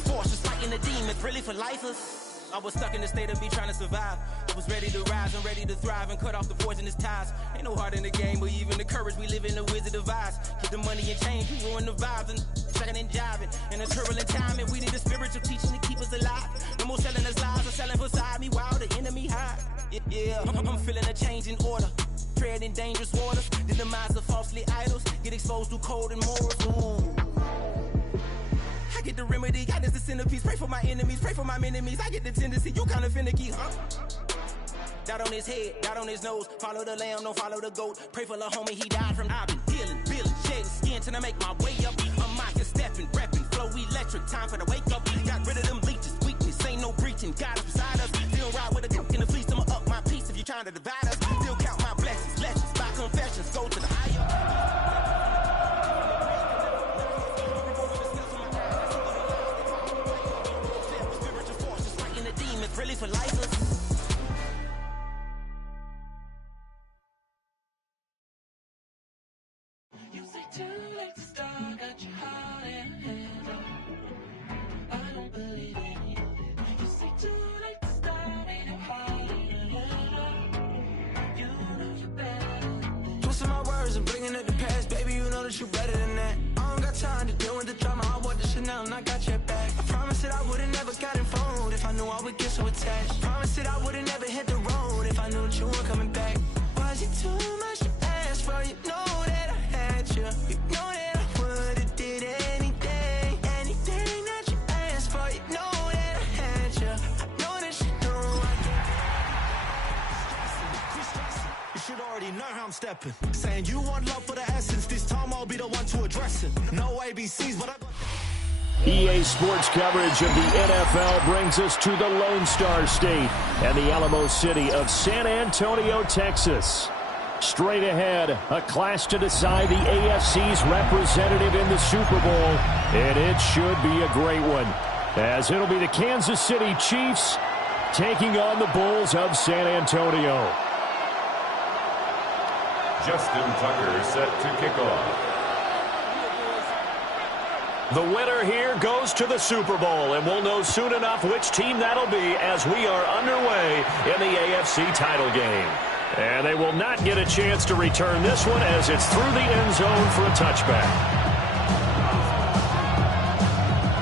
Force just fighting the demons, really for lifers. I was stuck in the state of me trying to survive. I was ready to rise and ready to thrive and cut off the poisonous ties. Ain't no heart in the game, but even the courage we live in the wizard of Oz. Get the money and change, we ruin the vibes and sucking and jiving. In a turbulent time, and we need a spiritual teaching to keep us alive. No more selling us lies or selling beside me while the enemy hide. Yeah, I'm feeling a change in order. Treading dangerous waters. The demise of falsely idols. Get exposed through code and morals. Ooh. I get the remedy, God is the centerpiece. Pray for my enemies, pray for my enemies. I get the tendency, you kinda finicky, huh? Dot on his head, dot on his nose. Follow the lamb, don't follow the goat. Pray for the homie, he died from. I've been dealing, shedding skin till I make my way up. I'm mocking, stepping, repping, flow electric. Time for the wake up. Got rid of them leeches, weakness, ain't no breaching. God is beside us. Still ride with a cook in the fleece. I'ma up my piece if you trying to divide us. Still count my blessings, legends, by confessions. Go to the higher. Really for lifers. You say too late to start, got your heart in hand. I don't believe any of it. You say too late to start, ain't no heart in your hand. You know you're better than that. Twisting my words and bringing it to pass, baby, you know that you're better than that. I don't got time to deal with the drama, I want the Chanel and I got your back. I promise that I would've never gotten phoned if I knew I would get so attached. Promise that I would've never hit the road if I knew that you weren't coming back. Was it too much to ask for? You know that I had you. You know that I would've did anything, anything that you asked for. You know that I had you. I know that you know I can. You should already know how I'm stepping. Saying you want love for the essence. This time I'll be the one to address it. No ABCs, but I... EA Sports coverage of the NFL brings us to the Lone Star State and the Alamo City of San Antonio, Texas. Straight ahead, a clash to decide the AFC's representative in the Super Bowl, and it should be a great one, as it'll be the Kansas City Chiefs taking on the Bulls of San Antonio. Justin Tucker set to kick off. The winner here goes to the Super Bowl, and we'll know soon enough which team that'll be as we are underway in the AFC title game. And they will not get a chance to return this one as it's through the end zone for a touchback.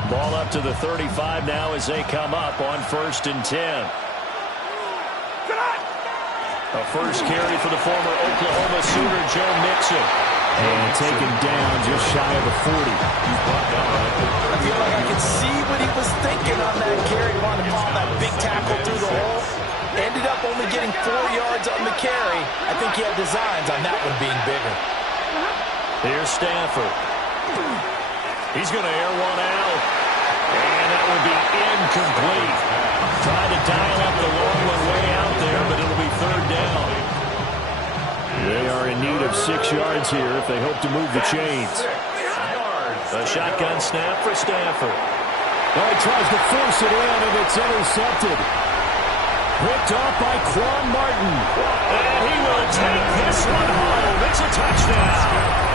Ball up to the 35 now as they come up on 1st and 10. A first carry for the former Oklahoma Sooner, Joe Mixon. And taken down just shy of the 40. I feel like I can see what he was thinking on that carry. Wanted to follow that big tackle through the hole. Ended up only getting 4 yards on the carry. I think he had designs on that one being bigger. Here's Stafford. He's going to air one out. And that will be incomplete. Tried to dial up the long one way out there, but it'll be 3rd down. They are in need of 6 yards here if they hope to move the chains. A shotgun snap for Stafford. Oh, he tries to force it in, and it's intercepted. Picked off by Quan Martin. And he will take this one home. It's a touchdown.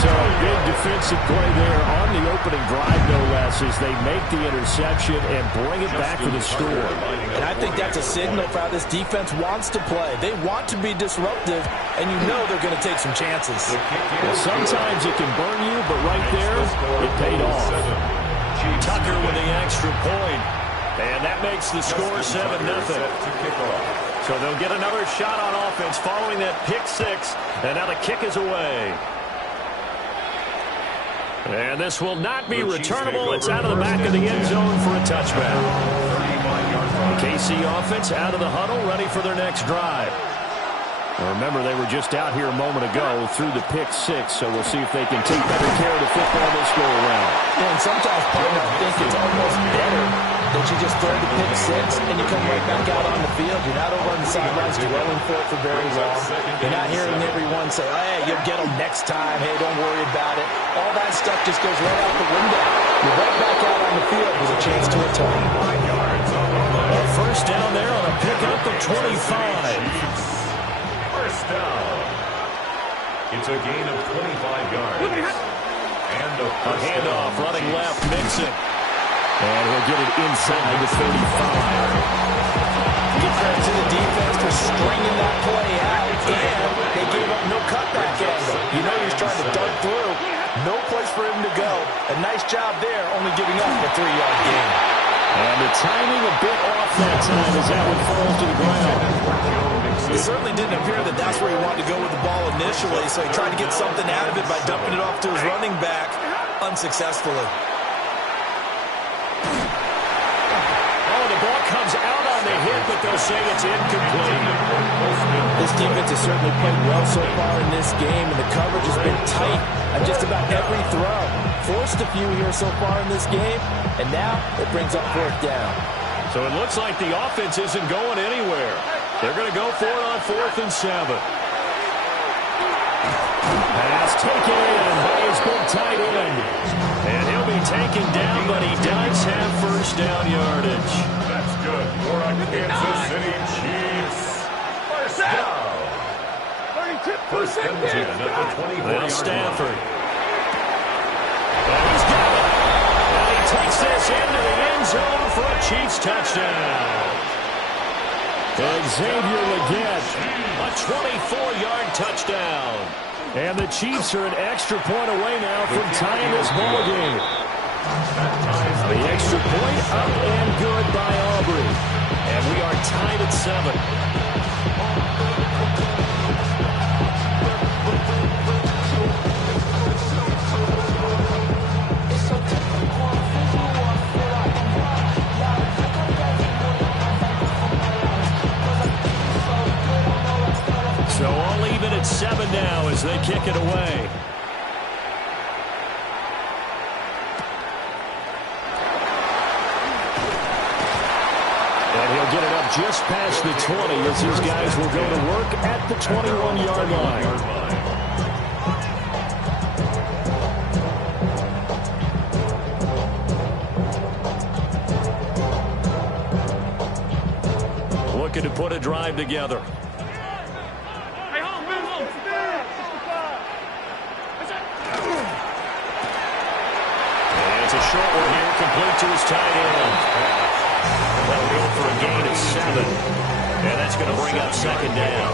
So a big defensive play there on the opening drive, no less, as they make the interception and bring it back for the score. And I think that's a signal for how this defense wants to play. They want to be disruptive, and you know they're going to take some chances. Well, sometimes it can burn you, but right there, it paid off. Tucker with the extra point. And that makes the score 7-0. So they'll get another shot on offense following that pick 6. And now the kick is away. And this will not be returnable. It's out of the back of the end zone for a touchback. KC offense out of the huddle, ready for their next drive. Now remember, they were just out here a moment ago through the pick 6, so we'll see if they can take better care of the football this go around. Yeah, and sometimes partners think it's almost better that you just throw the pick 6 and you come right back out on the field. You're not over on the sidelines dwelling for it for very long. You're not hearing everyone say, hey, you'll get them next time. Hey, don't worry about it. All that stuff just goes right out the window. You're right back out on the field with a chance to atone. A first down there on a pickup of 25. First down. It's a gain of 25 yards. And a handoff running left, Mixon. And he'll get it inside the 35. Give credit to the defense for stringing that play out, and they gave up no cutback angle. You know he's trying to dart through. No place for him to go. A nice job there, only giving up a 3-yard gain. And the timing a bit off that time as that one falls to the ground. It certainly didn't appear that that's where he wanted to go with the ball initially, so he tried to get something out of it by dumping it off to his running back unsuccessfully. Oh, the ball comes out on the hit, but they'll say it's incomplete. This defense has certainly played well so far in this game, and the coverage has been tight on just about every throw. Forced a few here so far in this game, and now it brings up 4th down. So it looks like the offense isn't going anywhere. They're going to go for it on 4th and 7. Pass taken in by his big tight end. And he'll be taken down, but he does have first down yardage. That's good for a Kansas City Chiefs. First down. First and 10 at the 24-yard line. Now Stafford. And he's got it. And he takes this into the end zone for a Chiefs touchdown. Xavier Legette, a 24-yard touchdown. And the Chiefs are an extra point away now from tying this ball game. The extra point up and good by Aubrey. And we are tied at 7. So all even at 7 now as they kick it away. And he'll get it up just past the 20 as these guys will go to work at the 21-yard line. Looking to put a drive together. It's a short one here, complete to his tight end. That'll go for a gain of 7. And that's going to bring up 2nd down.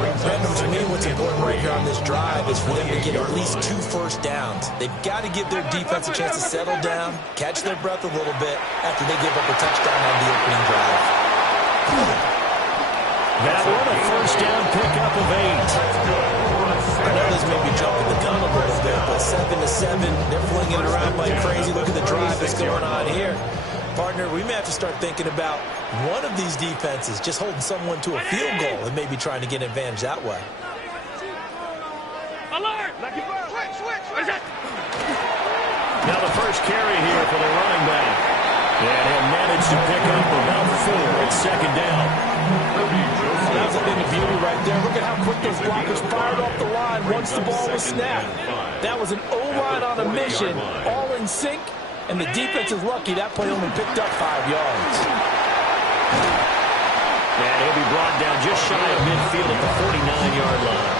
Brandon, to me, what's important right here on this drive is for them to get at least 2 first downs. They've got to give their defense a chance to settle down, catch their breath a little bit after they give up a touchdown on the opening drive. That one, a first down pickup of 8. I know this may be jumping the gun a little bit, but 7-7, they're flinging it around like crazy. Look at the drive that's going on here. Partner, we may have to start thinking about one of these defenses just holding someone to a field goal and maybe trying to get an advantage that way. Alert! Now the first carry here for the running back. And he'll manage to pick up about 4 at 2nd down. That's a thing of beauty right there. Look at how quick those blockers fired off the line once the ball was snapped. That was an O-line on a mission, all in sync, and the defense is lucky that play only picked up 5 yards. And he'll be brought down just shy of midfield at the 49-yard line.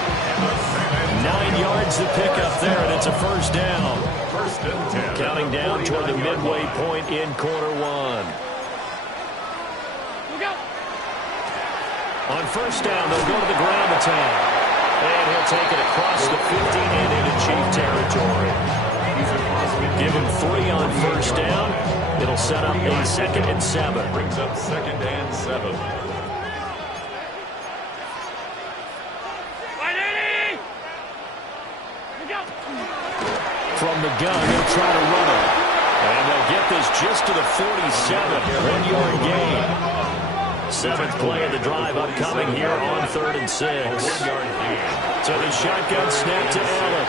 9 yards to pick up there, and it's a first down. First and 10. Counting down toward the midway point in quarter 1. On first down, they'll go to the ground attack. And he'll take it across the 50 and into Chief territory. Give him 3 on first down. It'll set up a 2nd and 7. Brings up 2nd and 7. From the gun, he'll try to run it. And they'll get this just to the 47. 1-yard gain. 7th play of the drive upcoming here on 3rd and 6. So the shotgun snap to Allen.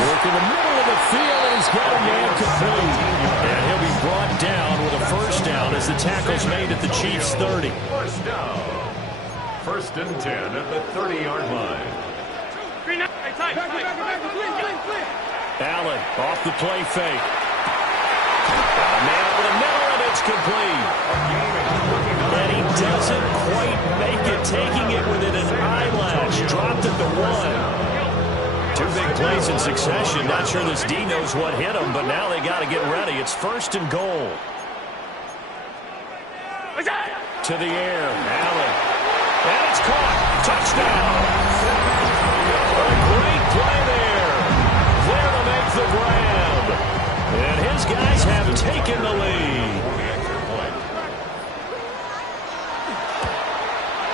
Work in the middle of the field, and he's got a man complete. And he'll be brought down with a first down as the tackle's made at the Chiefs' 30. First down. First and 10 at the 30-yard line. Allen off the play fake. Got a man over the middle, and it's complete. And he doesn't quite make it, taking it within an eyelash. Dropped at the 1. Two big plays in succession. Not sure this D knows what hit him, but now they got to get ready. It's 1st and goal. To the air, Allen. And it's caught. Touchdown. A great play there. There to make the grab. And his guys have taken the lead.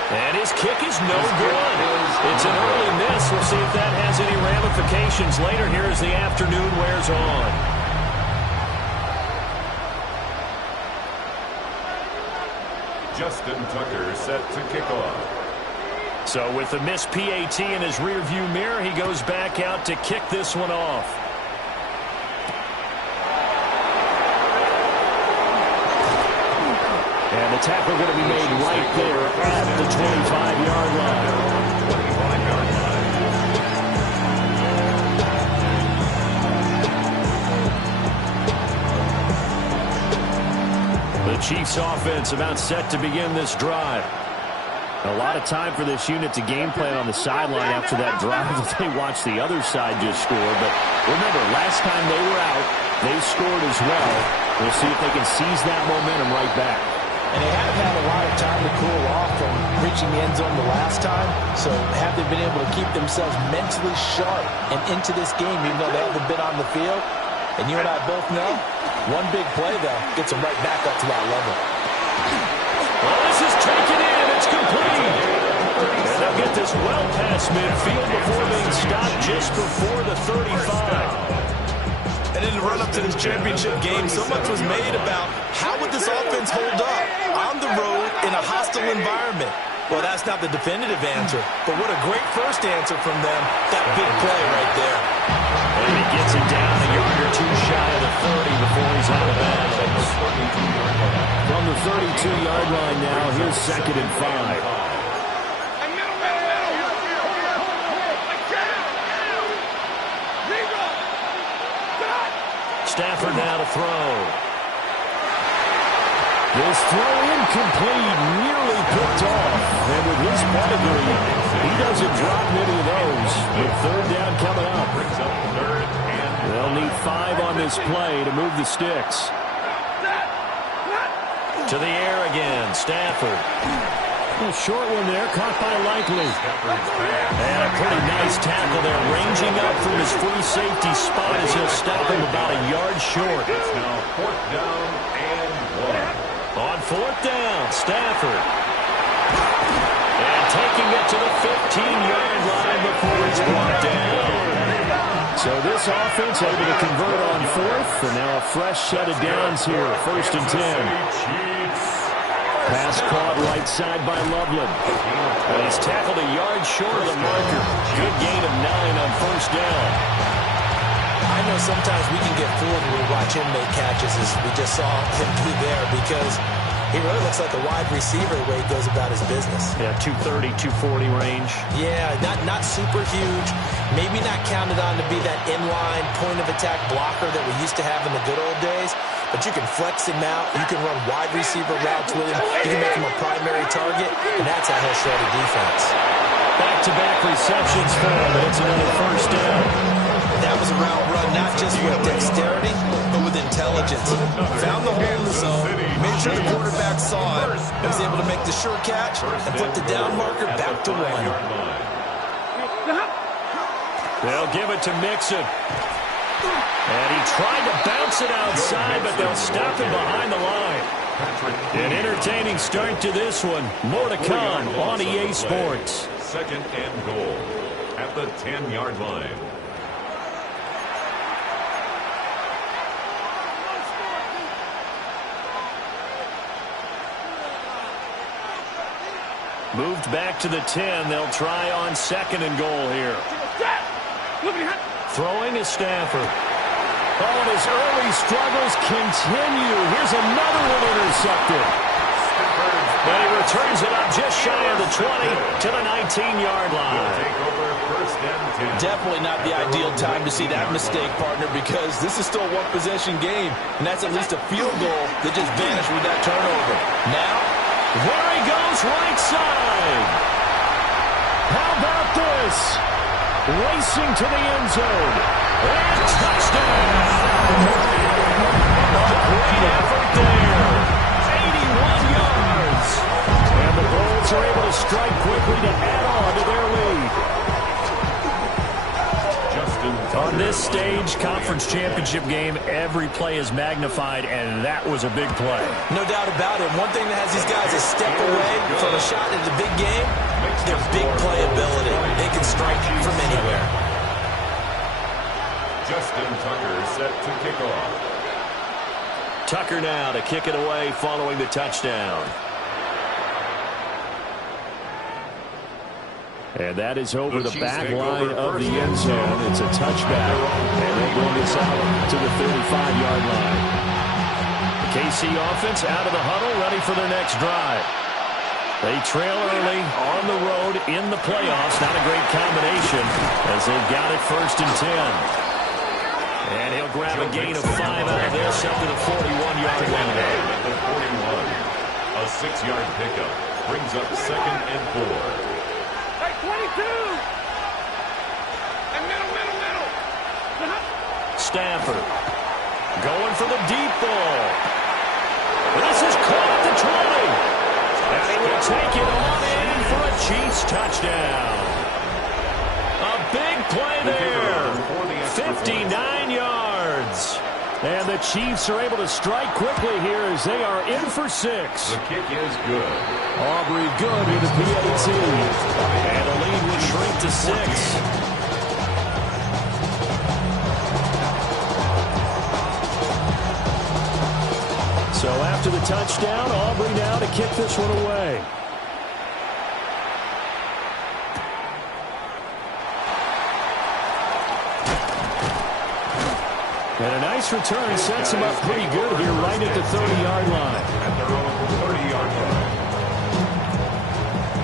And his kick is no good. It's an early miss. We'll see if that has any ramifications later here as the afternoon wears on. Justin Tucker set to kick off. So with the missed PAT in his rearview mirror, he goes back out to kick this one off. And the tackle going to be made right there at the 25-yard line. The Chiefs offense about set to begin this drive. A lot of time for this unit to game plan on the sideline after that drive that they watched the other side just score. But remember, last time they were out, they scored as well. We'll see if they can seize that momentum right back. And they haven't had a lot of time to cool off from reaching the end zone the last time. So have they been able to keep themselves mentally sharp and into this game, even though they haven't been on the field? And you and I both know, one big play, though, gets them right back up to that level. Well, this is taken in. It's complete. And they'll get this well past midfield before being stopped just before the 35. And in the run-up to this championship game, so much was made about how would this offense hold up on the road in a hostile environment. Well, that's not the definitive answer, but what a great first answer from them. That big play right there. And he gets it down a yard or two shy of the 30 before he's out of bounds. From the 32-yard line now, here's 2nd and 5. Stafford now to throw. This throw incomplete, nearly picked off. And with his pedigree, he doesn't drop many of those. With 3rd down coming up. They'll need 5 on this play to move the sticks. To the air again, Stafford. A short one there, caught by Likely. And a pretty nice tackle there, ranging up from his free safety spot as he'll stop him about a yard short. It's now 4th down and 1. On 4th down, Stafford. And taking it to the 15-yard line before he's brought down. So this offense able to convert on 4th, and now a fresh set of downs here, 1st and 10. Pass caught right side by Loveland. And he's tackled a yard short of the marker. Good gain of 9 on 1st down. I know sometimes we can get fooled when we watch him make catches, as we just saw him do there, because he really looks like a wide receiver the way he goes about his business. Yeah, 230, 240 range. Yeah, not super huge. Maybe not counted on to be that inline point-of-attack blocker that we used to have in the good old days. But you can flex him out. You can run wide receiver routes with him. You can make him a primary target, and that's how he'll shred a defense. Back-to-back receptions for him, but it's another 1st down. That was a route run not just with dexterity, but with intelligence. Found the hole in the zone, made sure the quarterback saw it, and was able to make the sure catch and put the down marker back to 1. They'll give it to Mixon. And he tried to bounce it outside, but they'll stop him behind the line. An entertaining start to this one. More to come on EA Sports. 2nd and goal at the 10-yard line. Moved back to the 10. They'll try on 2nd and goal here. Throwing is Stafford. Oh, and his early struggles continue. Here's another one intercepted. But he returns it up just shy of the 20 to the 19-yard line. Definitely not the ideal time to see that mistake, partner, because this is still a one-possession game, and that's at least a field goal that just vanished with that turnover. Now, there he goes, right side. How about this? racing to the end zone. And touchdown! A great effort there. 81 yards. And the Bulls are able to strike quickly to add on to their lead. On this stage, conference championship game, every play is magnified, and that was a big play. No doubt about it. One thing that has these guys a step away from a shot in the big game, their big play ability. They can strike from anywhere. Justin Tucker set to kick off. Tucker now to kick it away following the touchdown. And that is over the back line of the end zone. It's a touchback. And they bring this out to the 35-yard line. The KC offense out of the huddle, ready for their next drive. They trail early on the road in the playoffs. Not a great combination as they've got it 1st and 10. And he'll grab a gain of 5 out of this up to the 41-yard line. At the 41. A 6-yard pickup brings up 2nd and 4. 22! And middle. Stafford going for the deep ball. This is caught at the 20. And he will take it on in for a Chiefs touchdown. A big play there. 59 yards. And the Chiefs are able to strike quickly here as they are in for 6. The kick is good. Aubrey good with the PAT. And the lead will shrink to 6. So after the touchdown, Aubrey now to kick this one away. And a nice return sets him up pretty good here right at the 30-yard line. At their own 30-yard line.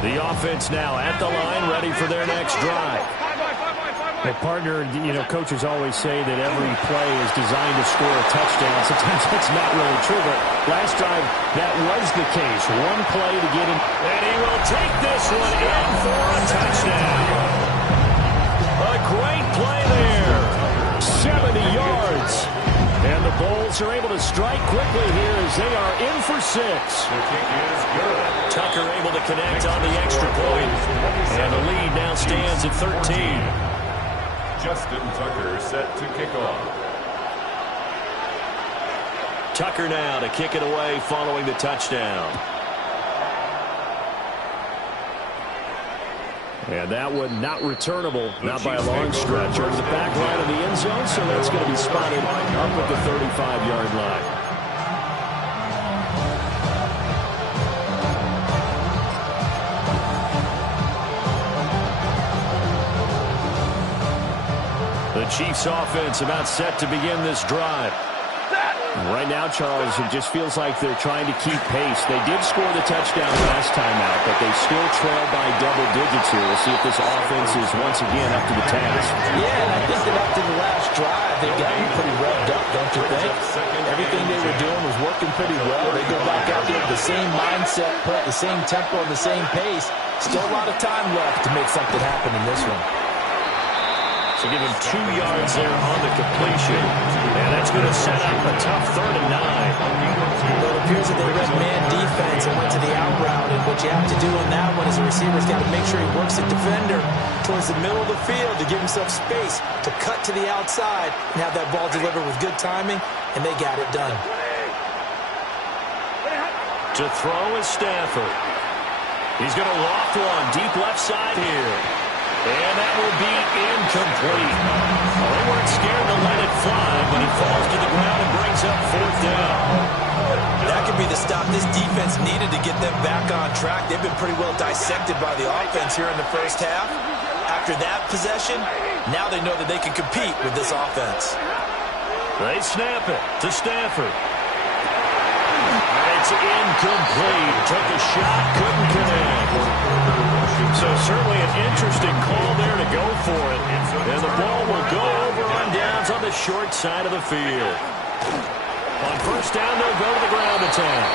The offense now at the line, ready for their next drive. Well, partner, coaches always say that every play is designed to score a touchdown. Sometimes that's not really true, but last drive, that was the case. One play to get him. And he will take this one in for a touchdown. A great play there. 70 yards. And the Bulls are able to strike quickly here as they are in for 6. The kick is good. Tucker able to connect on the extra point. And the lead now stands at 13. Justin Tucker set to kick off. Tucker now to kick it away following the touchdown. And that one not returnable, not by a long stretch. Over the back line of the end zone, so that's going to be spotted up at the 35-yard line. The Chiefs offense about set to begin this drive. Right now, Charles, it just feels like they're trying to keep pace. They did score the touchdown last time out, but they still trail by double digits here. We'll see if this offense is once again up to the task. Yeah, and I think that after the last drive, they've gotten pretty revved up, don't you think? Everything they were doing was working pretty well. They go back out there with the same mindset, put the same tempo, and the same pace. Still a lot of time left to make something happen in this one. So give him 2 yards there on the completion. And that's going to set up a tough 3rd and 9. Well, it appears that they read man defense and went to the out route. And what you have to do on that one is the receiver's got to make sure he works the defender towards the middle of the field to give himself space to cut to the outside and have that ball delivered with good timing. And they got it done. To throw is Stafford. He's going to loft one deep left side here. And that will be incomplete. Well, they weren't scared to let it fly, but it falls to the ground and brings up 4th down. That could be the stop this defense needed to get them back on track. They've been pretty well dissected by the offense here in the first half. After that possession, now they know that they can compete with this offense. They snap it to Stafford. It's incomplete. Took a shot, couldn't connect. So certainly an interesting call there to go for it. And the ball will go over on downs on the short side of the field. On 1st down, they'll go to the ground attack.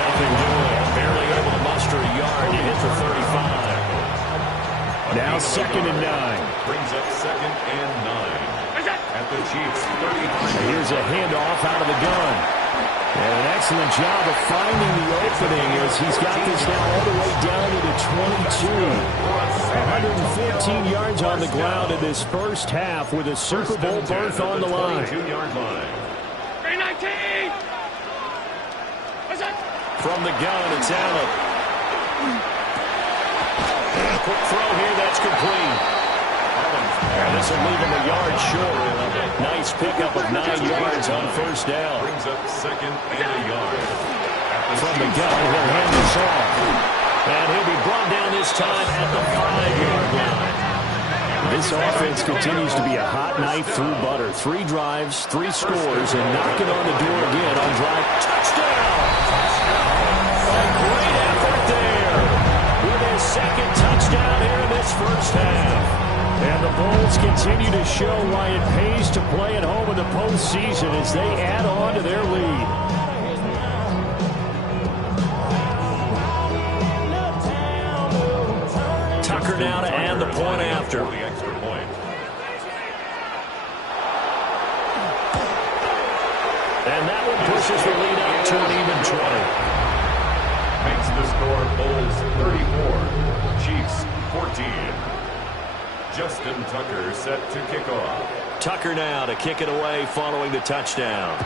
Nothing doing. Barely able to muster a yard to hit the 35. A Now 2nd and 9. Brings up 2nd and 9. At the Chiefs' 35. Here's a handoff out of the gun. And an excellent job of finding the opening as he's got this now all the way down to the 22. 114 yards on the ground in this first half with a Super Bowl berth on the line. 22-yard line. 319! From the gun, it's Allen. And a quick throw here, that's complete. And this will leave him a yard short. Nice pickup of 9 yards on first down. Brings up 2nd and a yard. From the gun, he'll hand this off. And he'll be brought down this time at the 5-yard line. This offense continues to be a hot knife through butter. 3 drives, 3 scores, and knocking on the door again on drive. Touchdown! A great effort there with his 2nd touchdown here in this first half. And the Bulls continue to show why it pays to play at home in the postseason as they add on to their lead. Tucker now to add the point after. The extra point. And that one pushes the lead up to an even 20. Makes the score Bulls 34, Chiefs 14. Justin Tucker set to kick off. Tucker now to kick it away following the touchdown.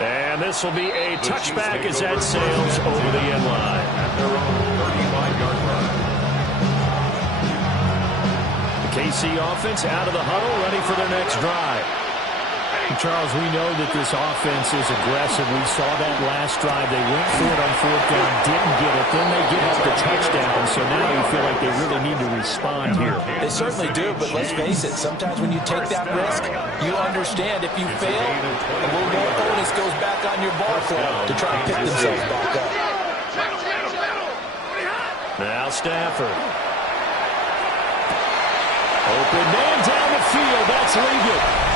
And this will be a touchback as that sails over the end line. At their own 35-yard line. The KC offense out of the huddle, ready for their next drive. Charles, we know that this offense is aggressive. We saw that last drive. They went for it on 4th down, didn't get it. Then they give up the touchdown. So now you feel like they really need to respond here. They certainly do, but let's face it. Sometimes when you take that risk, you understand if you fail, a little more onus goes back on your ball club to try and pick themselves back up. Now Stafford. Open man down the field. That's Liggett.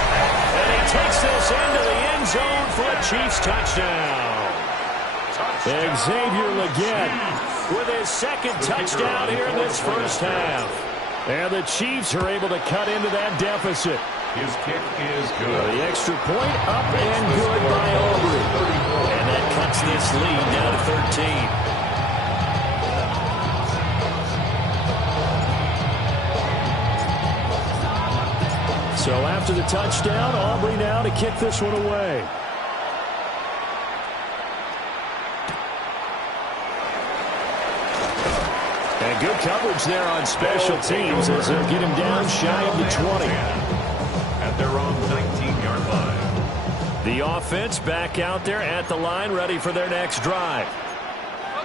And he takes this into the end zone for a Chiefs touchdown. Xavier Legette with his 2nd touchdown here in this first half. And the Chiefs are able to cut into that deficit. His kick is good. The extra point up and good by Aubrey. And that cuts this lead down to 13. So after the touchdown, Aubrey now to kick this one away. And good coverage there on special teams as they'll get him down shy of the 20. At their own 19-yard line. The offense back out there at the line, ready for their next drive.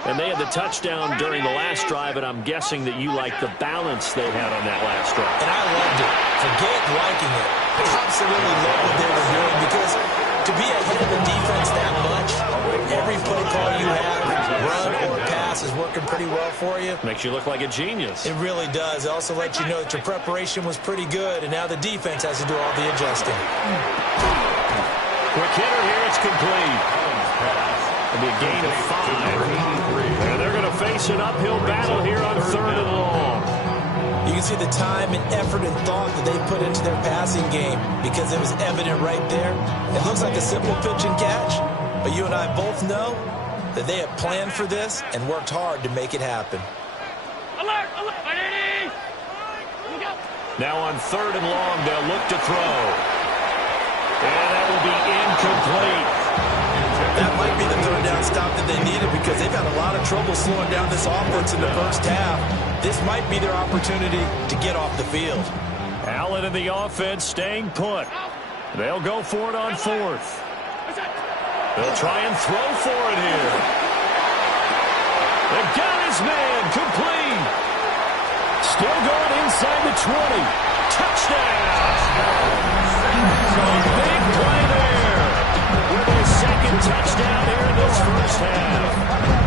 And they had the touchdown during the last drive, and I'm guessing that you like the balance they had on that last drive. And I loved it. Forget liking it. Absolutely love what they were doing because to be ahead of the defense that much, every play call you have, run or pass, is working pretty well for you. Makes you look like a genius. It really does. It also lets you know that your preparation was pretty good, and now the defense has to do all the adjusting. Quick hitter here, it's complete. It'll be a gain of 5. And they're going to face an uphill battle here on 3rd and long. You can see the time and effort and thought that they put into their passing game because it was evident right there. It looks like a simple pitch and catch, but you and I both know that they have planned for this and worked hard to make it happen. Alert! Alert! Now on 3rd and long, they'll look to throw. And that will be incomplete. That might be the 3rd down stop that they needed because they've had a lot of trouble slowing down this offense in the first half. This might be their opportunity to get off the field. Allen and the offense staying put. They'll go for it on 4th. They'll try and throw for it here. They've got his man complete. Still going inside the 20. Touchdown! Big play there with his 2nd touchdown here in this first half.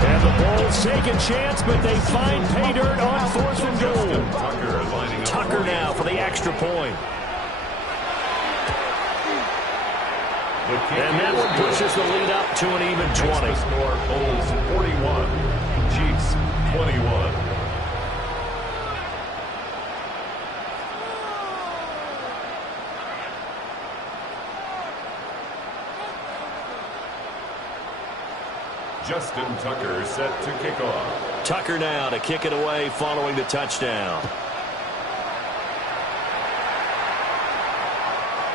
And the Bulls take a chance, but they find pay dirt on 4th and goal. Tucker now for the extra point. And that one pushes the lead up to an even 20. Makes the score Bulls 41, Chiefs 21. Justin Tucker set to kick off. Tucker now to kick it away following the touchdown.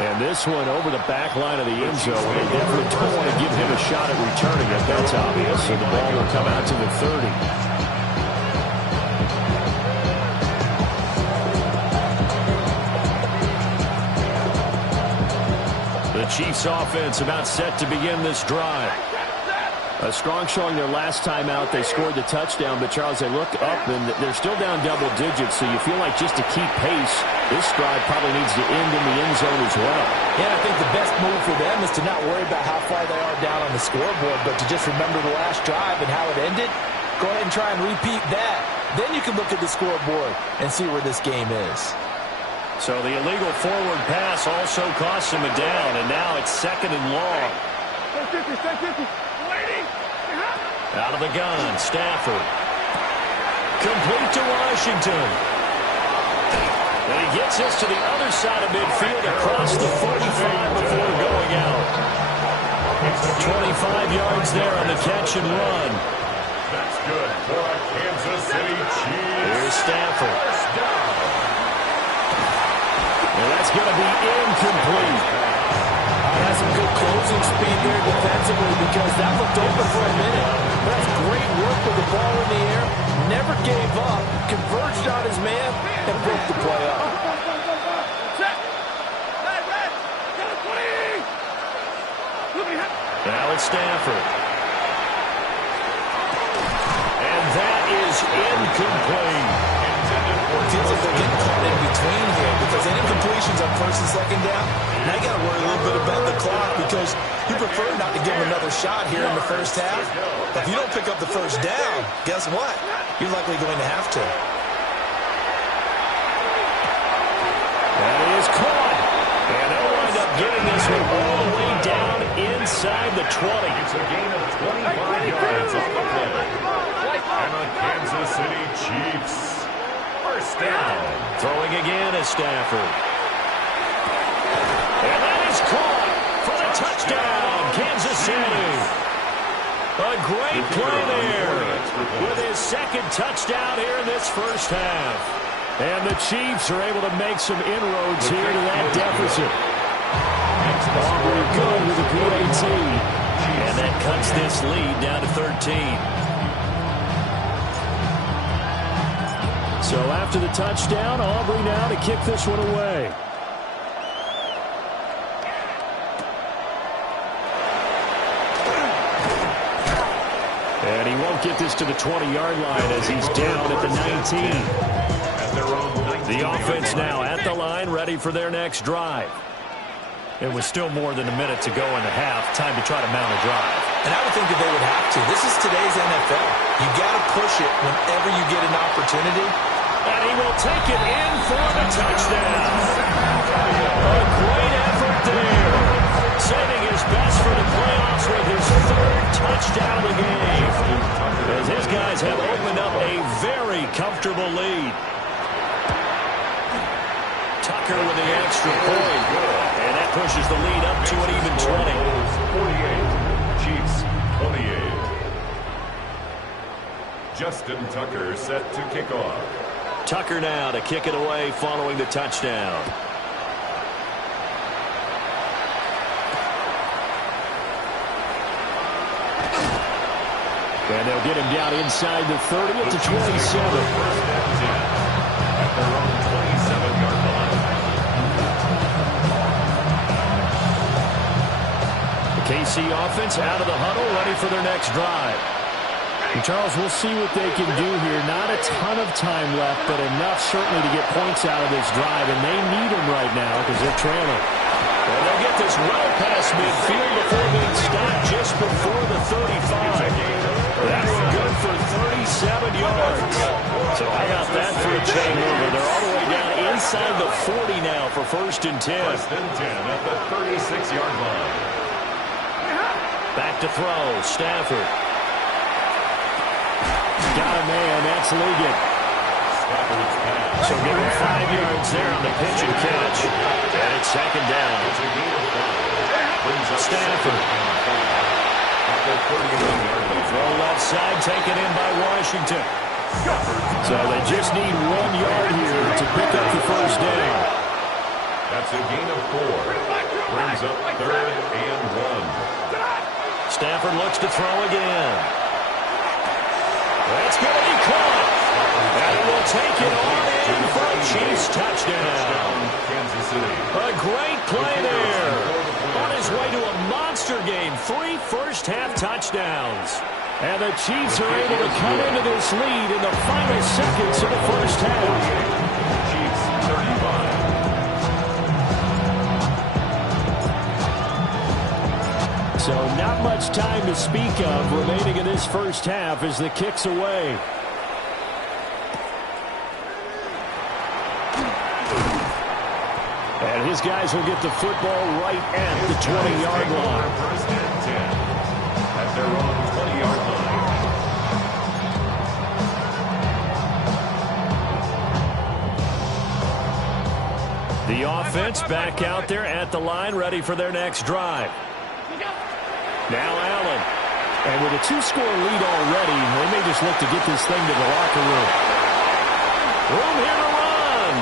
And this one over the back line of the end zone. They definitely don't want to give him a shot at returning it. That's obvious. So the ball will come out to the 30. The Chiefs offense about set to begin this drive. A strong showing their last time out. They scored the touchdown, but Charles, they look up and they're still down double digits, so you feel like just to keep pace, this drive probably needs to end in the end zone as well. Yeah, I think the best move for them is to not worry about how far they are down on the scoreboard, but to just remember the last drive and how it ended. Go ahead and try and repeat that. Then you can look at the scoreboard and see where this game is. So the illegal forward pass also costs him a down, and now it's second and long. Out of the gun, Stafford. Complete to Washington. And he gets this to the other side of midfield across the 45 before going out. 25 yards there on the catch and run. That's good for a Kansas City Chiefs. Here's Stafford. And that's going to be incomplete. Has some good closing speed there defensively because that looked open for a minute. But that's great work with the ball in the air. Never gave up. Converged on his man and broke the play up. Now it's Stafford. And that is incomplete. Feels like they're getting caught in between here because any completions on first and second down, now you got to worry a little bit about the clock because you prefer not to give them another shot here in the first half. But if you don't pick up the first down, guess what? You're likely going to have to. That is caught. And they'll wind up getting this one all the way down inside the 20. It's a gain of 25 yards on the play. And the Kansas City Chiefs. First down. Throwing again is Stafford. And that is caught for the touchdown, Kansas City. A great play there with his second touchdown here in this first half. And the Chiefs are able to make some inroads here to that deficit. Aubrey good with a PAT. And that cuts this lead down to 13. So after the touchdown, Aubrey now to kick this one away. And he won't get this to the 20-yard line as he's down at the 19. The offense now at the line, ready for their next drive. It was still more than a minute to go in the half. Time to try to mount a drive. And I would think that they would have to. This is today's NFL. You got to push it whenever you get an opportunity. And he will take it in for the touchdown. A great effort there. Saving his best for the playoffs with his third touchdown of the game. As his guys have opened up a very comfortable lead. Tucker with the extra point. And that pushes the lead up to an even 20. 48. Chiefs 28. Justin Tucker set to kick off. Tucker now to kick it away following the touchdown. And they'll get him down inside the 30 at the 27. First and 10 at their own 27-yard line. The KC offense out of the huddle, ready for their next drive. And Charles, we'll see what they can do here. Not a ton of time left, but enough certainly to get points out of this drive, and they need them right now because they're trailing. And they'll get this well past midfield before being stopped just before the 35. That one good for 37 yards. So how about that for a chain mover? They're all the way down inside the 40 now for first and 10. First and 10 at the 36-yard line. Back to throw, Stafford. Got a man. That's Ligon. So give him 5 yards there on the pitch and catch. And it's second down. Stafford. Throw left side, taken in by Washington. So they just need 1 yard here to pick up the first down. That's a gain of 4. Brings up 3rd and 1. Stafford looks to throw again. That's going to be caught. And it will take it on in for a Chiefs touchdown. Kansas City. A great play there. On his way to a monster game. 3 first-half touchdowns. And the Chiefs are able to come into this lead in the final seconds of the first half. Chiefs 35. So not much time to speak of remaining in this first half as the kick's away. And his guys will get the football right at the 20-yard line. First and 10 at their own 20-yard line. The offense back out there at the line, ready for their next drive. Now Allen. And with a 2-score lead already, they may just look to get this thing to the locker room. Room here to run.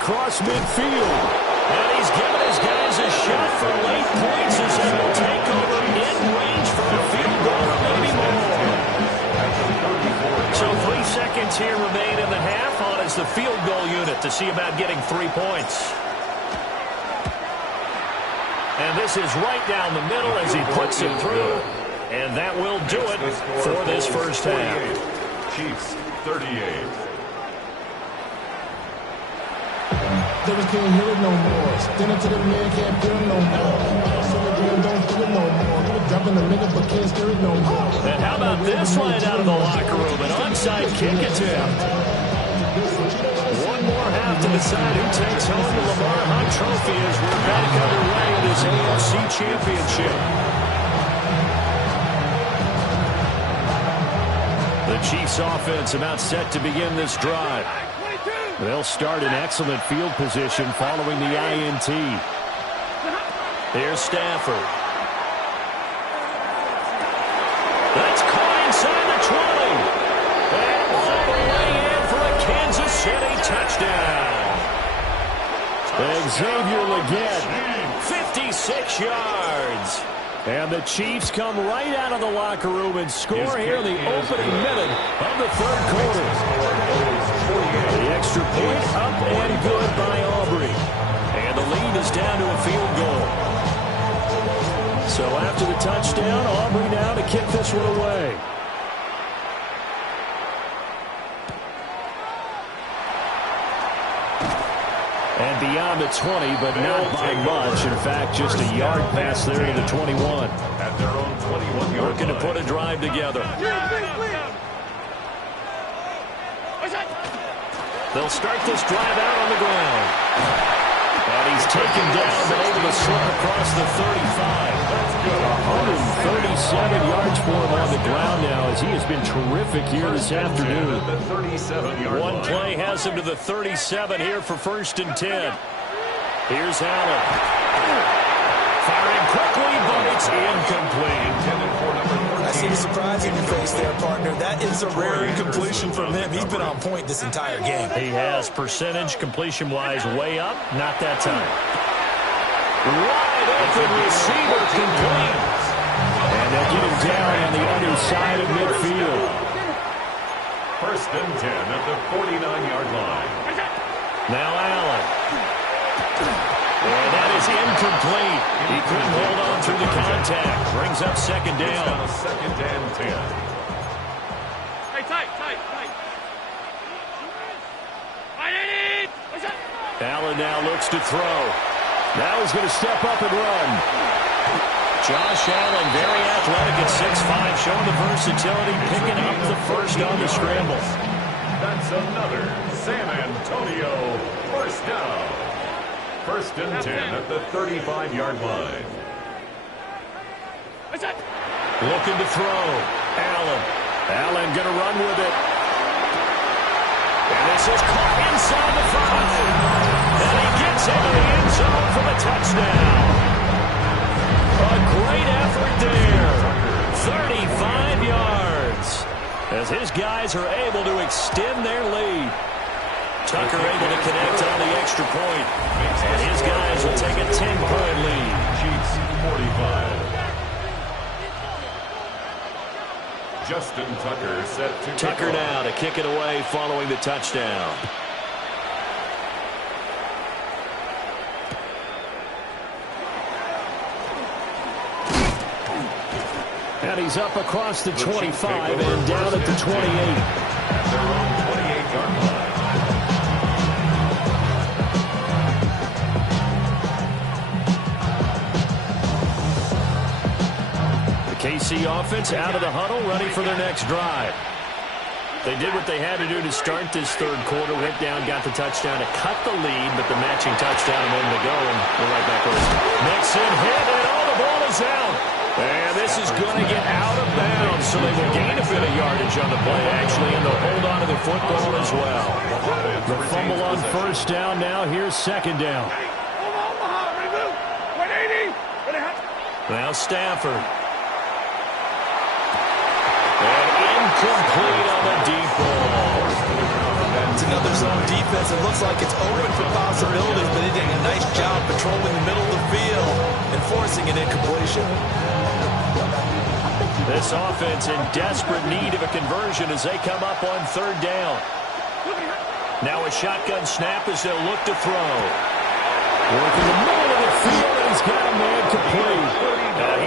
Across midfield. And he's given his guys a shot for late points as they will take over in range for a field goal or maybe more. So 3 seconds here remain in the half. On is the field goal unit to see about getting 3 points. And this is right down the middle as he puts it through. And that will do it for this first half. Chiefs 38. They can't hear it no more. Stand up to the man, can't feel it no more. So again, don't feel it no more. Gonna jump in a minute, but can't steer it no more. And how about this line out of the locker room? An onside kick attempt. One more half to decide who takes home the Lamar Hunt Trophy as we're back underway in this AFC Championship. The Chiefs offense about set to begin this drive. They'll start in excellent field position following the INT. Here's Stafford. That's caught inside the 20. And all the way in for a Kansas City touchdown. Xavier Legette. 56 yards. And the Chiefs come right out of the locker room and score here in the opening minute of the third quarter. The extra point up and good by Aubrey. And the lead is down to a field goal. So after the touchdown, Aubrey now to kick this one away. And beyond the 20, but not by much. In fact, just a yard pass there to the 21. At their own 21-yard Looking to put a drive together. They'll start this drive out on the ground. And he's taken down, but able to slip across the 35. 137 yards for him on the ground now as he has been terrific here this afternoon. One play has him to the 37 here for 1st and 10. Here's Allen. Firing quickly, but it's incomplete. I see the surprise in your face there, partner. That is a rare incompletion from him. He's been on point this entire game. He has percentage completion-wise way up. Not that time. Wide open receiver complete. And they'll get him down on the underside of midfield. 1st and 10 at the 49-yard line. Now Allen. And that is incomplete. He couldn't hold on through the contact. Brings up 2nd down. 2nd and 10. Hey, tight. Allen now looks to throw. Now he's going to step up and run. Josh Allen, very athletic at 6'5", showing the versatility, picking up the first on the scramble. That's another San Antonio first down. 1st and 10 at the 35-yard line. Looking to throw. Allen. Allen going to run with it. And this is caught inside the 5. And he gets into the end zone for the touchdown. A great effort there. 35 yards. As his guys are able to extend their lead. Tucker able to connect on the extra point. And his guys will take a 10-point lead. Chiefs 45. Justin Tucker set to Tucker now to kick it away following the touchdown. And he's up across the 25 and down at the 28. At their own 28-yard line. KC offense out of the huddle, ready for their next drive. They did what they had to do to start this third quarter, went down, got the touchdown to cut the lead, but the matching touchdown a moment ago, and we're right back with it. Mixon hit, and the ball is out. And this is going to get out of bounds, so they will gain a bit of yardage on the play, actually, and they'll hold on to the football as well. The fumble on first down now. Here's second down. Now Stafford. Complete on the deep ball. It's another zone defense. It looks like it's open for possibilities, but he did a nice job patrolling the middle of the field and forcing an incompletion. This offense in desperate need of a conversion as they come up on third down. Now a shotgun snap as they'll look to throw. Working the middle of the field, and he's got a man complete.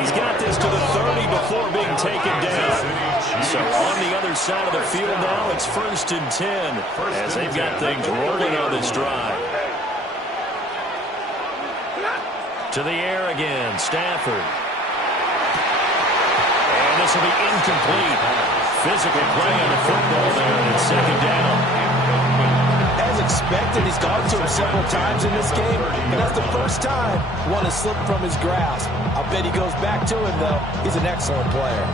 He's got this to the 30 before being taken down. So on the other side of the field now, it's 1st and 10 as they've got things rolling on this drive. To the air again, Stafford. And this will be incomplete. Physical play on the football there, and it's second down. As expected, he's gone to him several times in this game, and that's the first time one has slipped from his grasp. I'll bet he goes back to him, though. He's an excellent player.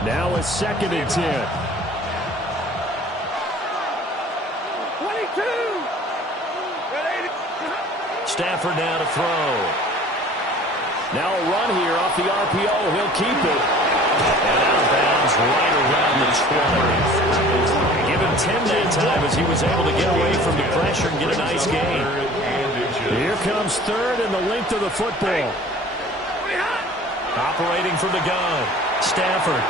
Now it's 2nd and 10. 22. Stafford now to throw. Now a run here off the RPO. He'll keep it. And out of bounds right around the 20. Give him 10 that time as he was able to get away from the pressure and get a nice gain. Here comes third and the length of the football. Operating from the gun. Stafford.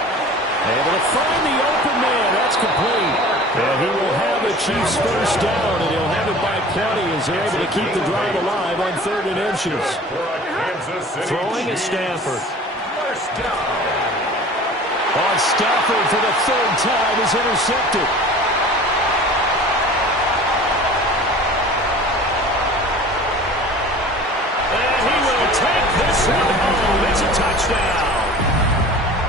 Able to find the open man. That's complete. And he will have the Chiefs first down, and he'll have it by plenty as they're able to keep the drive alive on 3rd and inches. Throwing at Stafford. On Stafford for the 3rd time is intercepted. And he will take this one home. It's a touchdown.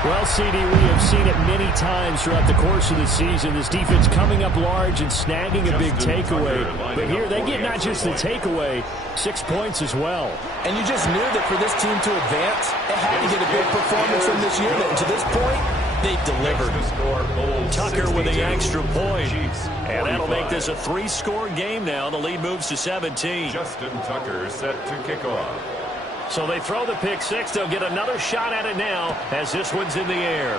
Well, CD, we have seen it many times throughout the course of the season. This defense coming up large and snagging a big takeaway. But here they get not just the takeaway, 6 points as well. And you just knew that for this team to advance, it had to get a big performance from this unit. And to this point, they've delivered. Tucker with the extra point. And that'll make this a 3-score game now. The lead moves to 17. Justin Tucker set to kick off. So they throw the pick six. They'll get another shot at it now as this one's in the air.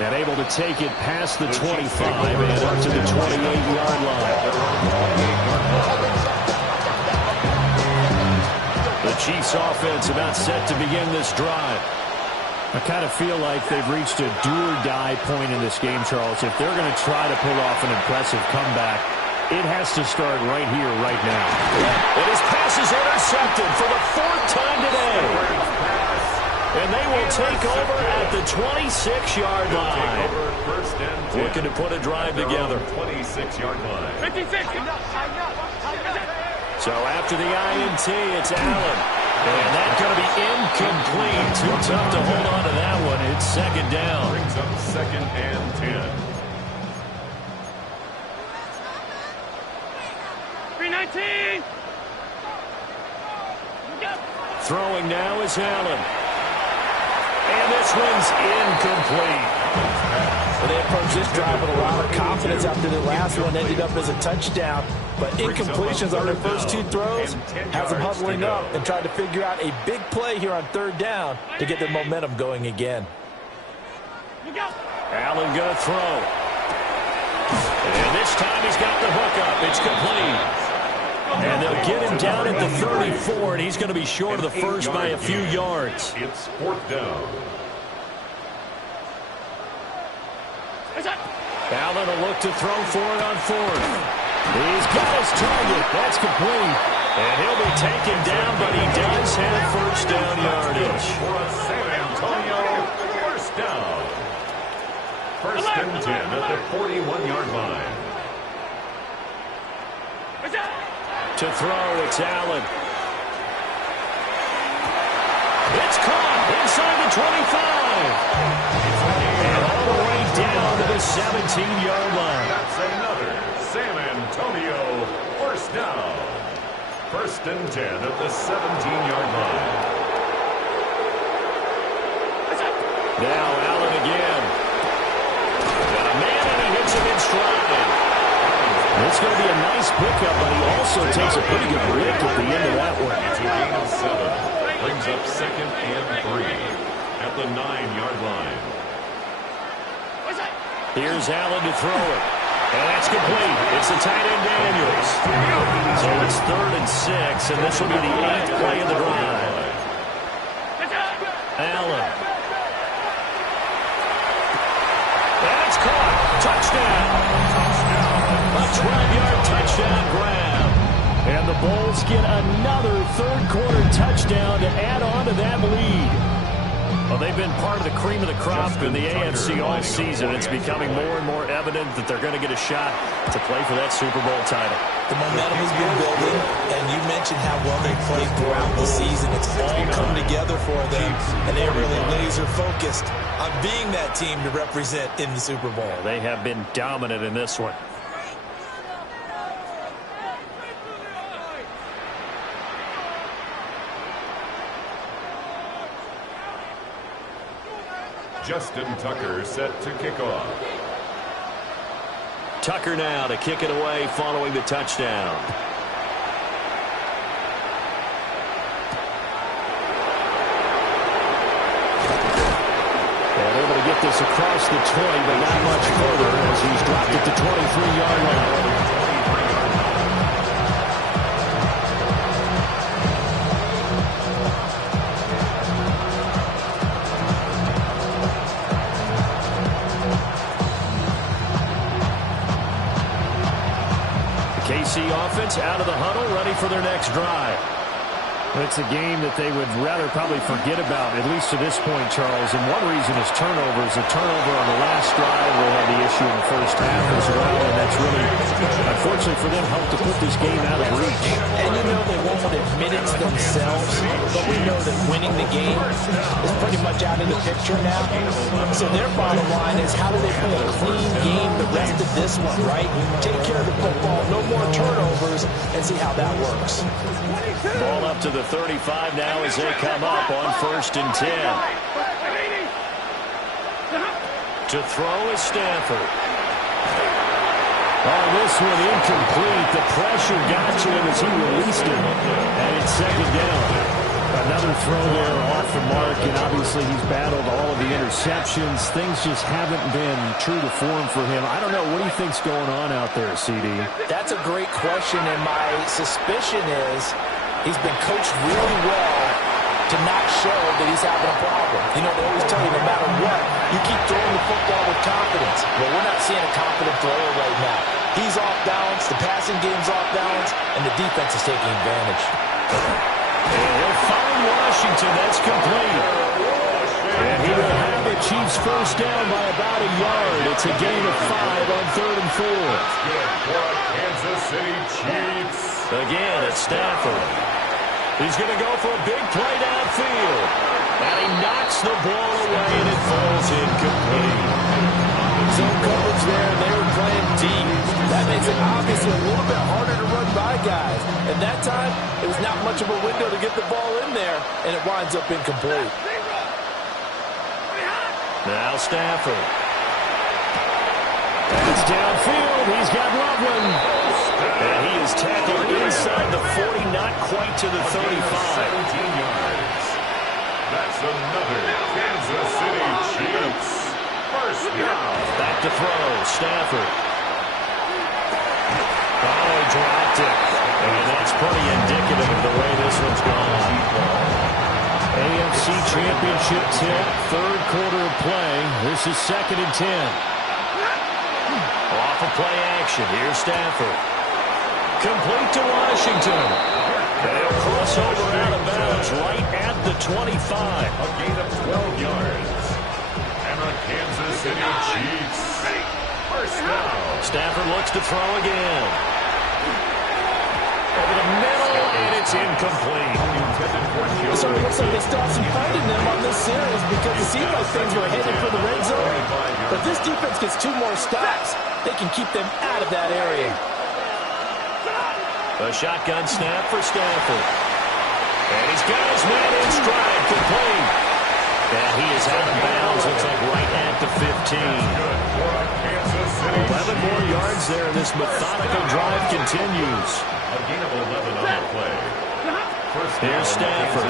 And able to take it past the 25 and up to the 28-yard line. The Chiefs offense about set to begin this drive. I kind of feel like they've reached a do-or-die point in this game, Charles. If they're going to try to pull off an impressive comeback, it has to start right here, right now. And his pass is intercepted for the 4th time today. And they will take over at the 26-yard line. Looking to put a drive together. 26-yard line. 56. So after the INT, it's Allen. And that's going to be incomplete. Too tough to hold on to that one. It's 2nd down. Brings up 2nd and 10. 319. Throwing now is Allen. And this one's incomplete. Well, they approached this drive with a lot of confidence after the last one ended up as a touchdown. But incompletions on their first two throws has them huddling up and trying to figure out a big play here on third down to get their momentum going again. Allen going to throw. And this time he's got the hook up. It's complete. And they'll get him down at the 34, and he's going to be short of the first by a few yards. It's fourth down. Allen will look to throw for it on fourth. He's got his target. That's complete. And he'll be taken down, but he does have first down yardage. For a San Antonio first down. First and 10 at the 41-yard line. To throw, it's Allen. It's caught inside the 25. And all the way down to the 17-yard line. That's another San Antonio first down. First and 10 at the 17-yard line. Now Allen again. Got a man and he hits him in stride. It's going to be a nice pickup, but he also takes a pretty good rip at the end of that one. It's a gain of 7. Brings up second and 3 at the 9-yard line. Here's Allen to throw it. And that's complete. It's the tight end Daniels. So it's third and 6, and this will be the 8th play of the drive. Allen. That's caught. Touchdown. A 12-yard touchdown grab. And the Bulls get another third-quarter touchdown to add on to that lead. Well, they've been part of the cream of the crop in the AFC all season. It's becoming more and more evident that they're going to get a shot to play for that Super Bowl title. The momentum has been building, and you mentioned how well they played throughout the season. It's all come together for them, and they're really laser-focused on being that team to represent in the Super Bowl. They have been dominant in this one. Justin Tucker set to kick off. Tucker now to kick it away following the touchdown. And able to get this across the 20, but not much further as he's dropped at the 23-yard line. KC offense out of the huddle, ready for their next drive. It's a game that they would rather probably forget about, at least to this point, Charles. And one reason is turnovers. A turnover on the last drive will have the issue in the first half as well. And that's really, unfortunately for them, helped to put this game out of reach. And you know they won't admit it to themselves, but we know that winning the game is pretty much out of the picture now. So their bottom line is, how do they play a clean game the rest of this one, right? Take care of the football, no more turnovers, and see how that works. Ball up to the 35 now as they come up on first and 10. To throw is Stafford. Oh, this one incomplete. The pressure got to him as he released it. And it's second down. Another throw there off the mark, and obviously he's battled all of the interceptions. Things just haven't been true to form for him. I don't know. What do you think's going on out there, CD? That's a great question, and my suspicion is he's been coached really well to not show that he's having a problem. You know, they always tell you no matter what, you keep throwing the football with confidence. Well, we're not seeing a confident thrower right now. He's off balance, the passing game's off balance, and the defense is taking advantage. And he'll find Washington. That's complete. And he will have the Chiefs first down by about a yard. It's a gain of 5 on 3rd and 4. Good for Kansas City Chiefs. Again, it's Stafford. He's going to go for a big play downfield. And he knocks the ball away, and it falls incomplete. Zone coverage there. They were playing deep. That makes it obviously a little bit harder to run by guys. And that time, it was not much of a window to get the ball in there, and it winds up incomplete. Now Stafford. It's downfield. He's got Loveland. And he is tackled inside the 40, not quite to the 35. 17 yards. That's another Kansas City Chiefs first down. Back to throw. Stafford. Oh, he dropped it. And that's pretty indicative of the way this one's gone. AFC Championship tip, third quarter of play. This is 2nd and 10. Off of play action. Here's Stafford. Complete to Washington. They'll cross over out of bounds right at the 25. A gain of 12 yards. And the Kansas City Chiefs first down. Stafford looks to throw again. Over the middle, and it's incomplete. So it looks like they still have some fight in them on this series because it seemed like things were headed for the red zone. But this defense gets 2 more stops. They can keep them out of that area. A shotgun snap for Stafford. And he's got his man in stride, complete. And he is out of bounds, looks like right at the 15. 11 more yards there, and this methodical drive continues. A gain of 11 on the play. Here's Stafford.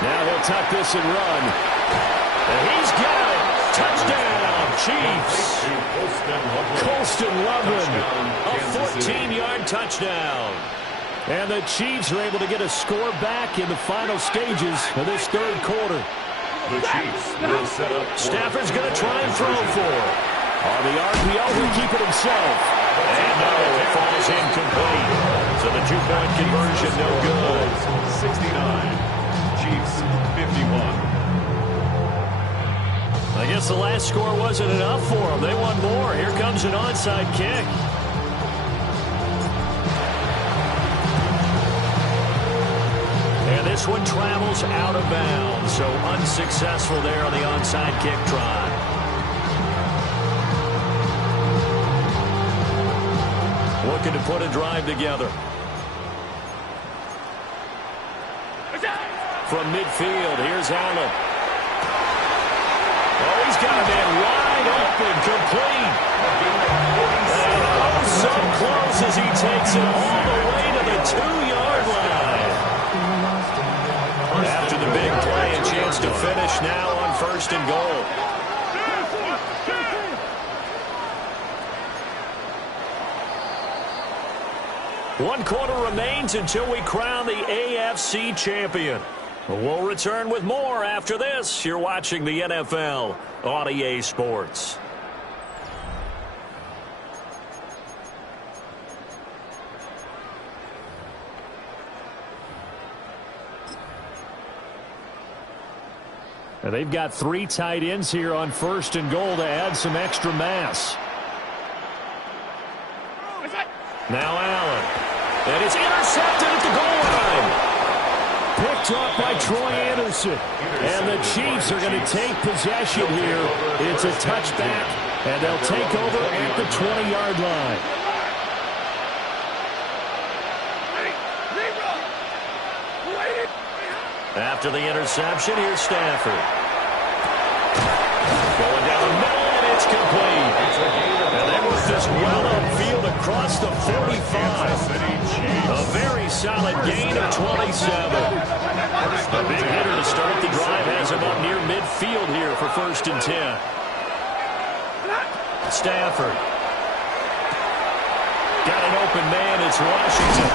Now he'll tuck this and run. And he's got it. Touchdown, Chiefs. Colston Loveland, a 14-yard touchdown. And the Chiefs are able to get a score back in the final stages of this third quarter. The Chiefs will set up. Stafford's going to try and throw for it. On the RPO, he'll keep it himself. And no, it falls incomplete. So the 2-point conversion, no good. 69. Chiefs, 51. I guess the last score wasn't enough for them. They want more. Here comes an onside kick. And this one travels out of bounds. So unsuccessful there on the onside kick try. Looking to put a drive together. From midfield, here's Allen. Oh, he's got a man wide open, complete. And oh, so close as he takes it all the way to the 2-yard line. After the big play, a chance to finish now on 1st and goal. One quarter remains until we crown the AFC champion. We'll return with more after this. You're watching the NFL on EA Sports. And they've got 3 tight ends here on 1st and goal to add some extra mass. Now Allen. And it's intercepted at the goal line. Picked up by Troy Anderson. And the Chiefs are going to take possession here. It's a touchback, and they'll take over at the 20-yard line. After the interception, here's Stafford. Going down the middle, and it's complete. And they work this well upfield across the 45. A very solid gain of 27. A big hitter to start the drive has him up near midfield here for 1st and 10. Stafford. Got an open man, it's Washington.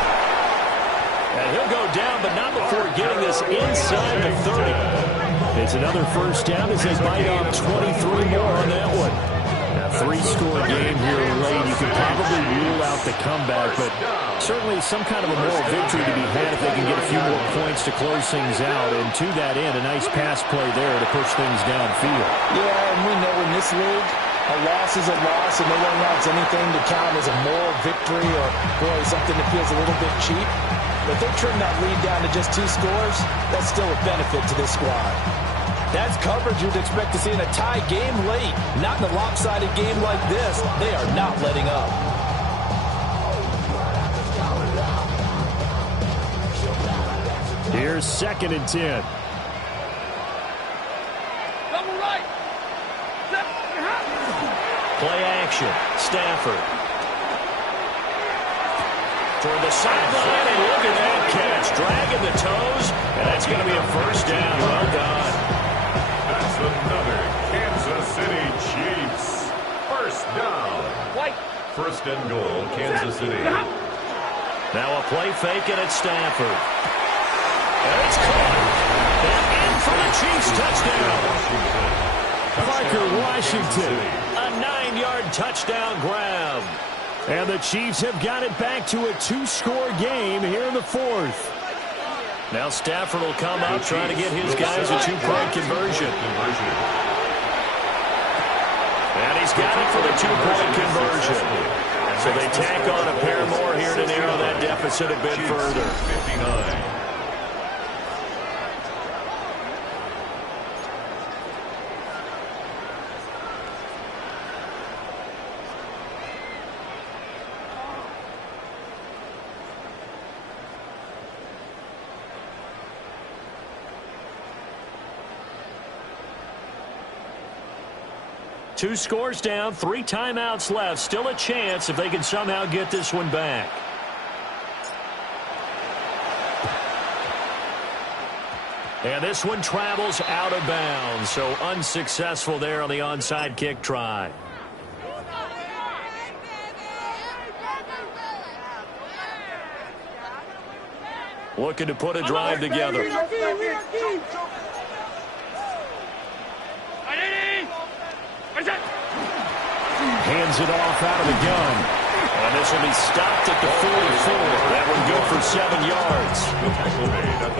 And he'll go down, but not before getting this inside the 30. It's another 1st down as they bite off 23 more on that one. A 3-score game here late. You can probably rule out the comeback, but certainly some kind of a moral victory to be had if they can get a few more points to close things out. And to that end, a nice pass play there to push things downfield. Yeah, and we know in this league, a loss is a loss, and no one wants anything to count as a moral victory or, boy, something that feels a little bit cheap. But they trim that lead down to just 2 scores. That's still a benefit to this squad. That's coverage you'd expect to see in a tie game late. Not in a lopsided game like this. They are not letting up. Here's 2nd and 10. Double right. Play action. Stafford. Toward the sideline, and look at that catch. Dragging the toes, and that's going to be a first down. Well done. That's another Kansas City Chiefs. First down. First and goal, Kansas City. Now a play fake, and it's Stafford. And it's caught. And in for the Chiefs touchdown. Parker Washington. A 9-yard touchdown grab. And the Chiefs have got it back to a 2-score game here in the 4th. Now Stafford will come out trying to get his guys a 2-point conversion. And he's got it for the 2-point conversion. So they tack on a pair more here to narrow that deficit a bit further. 59. Two scores down, 3 timeouts left. Still a chance if they can somehow get this one back. And this one travels out of bounds, so unsuccessful there on the onside kick try. Looking to put a drive together. Hands it off out of the gun. And this will be stopped at the 44. That one good for 7 yards.